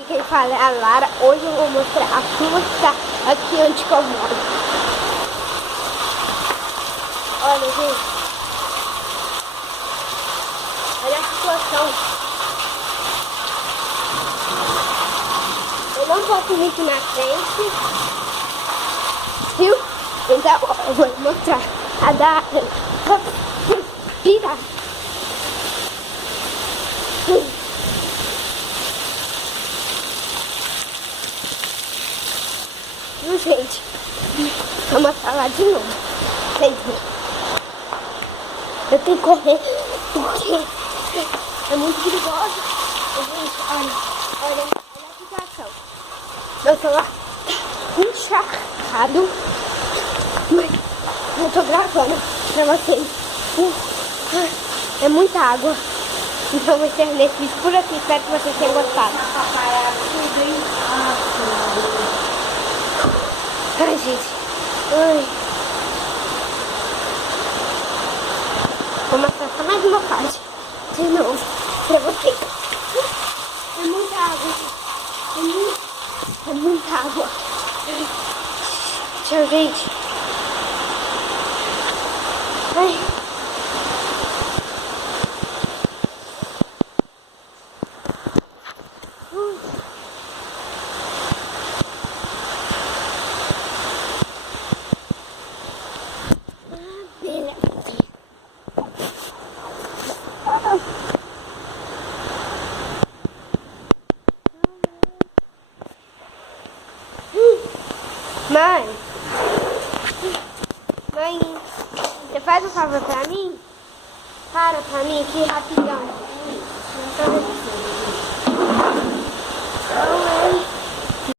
Aqui quem fala é a Lara. Hoje eu vou mostrar a chuva que tá aqui onde que eu moro. Olha, gente. Olha a situação. Eu não posso muito na frente. Viu? Então eu vou mostrar a da Pira. Viu, gente? Vou mostrar lá de novo. Vocês verem. Eu tenho que correr porque é muito perigoso. Gente, olha a situação. Meu celular tá encharcado, mas eu tô gravando pra vocês. É muita água. Então vou encerrar nesse vídeo por aqui. Espero que vocês tenham gostado. Ai, gente. Ai. Vou mostrar só mais uma parte de novo pra vocês. É muita água. É muita água. Tchau, gente. Ai. Mãe, você faz um favor pra mim? Para pra mim aqui rapidão.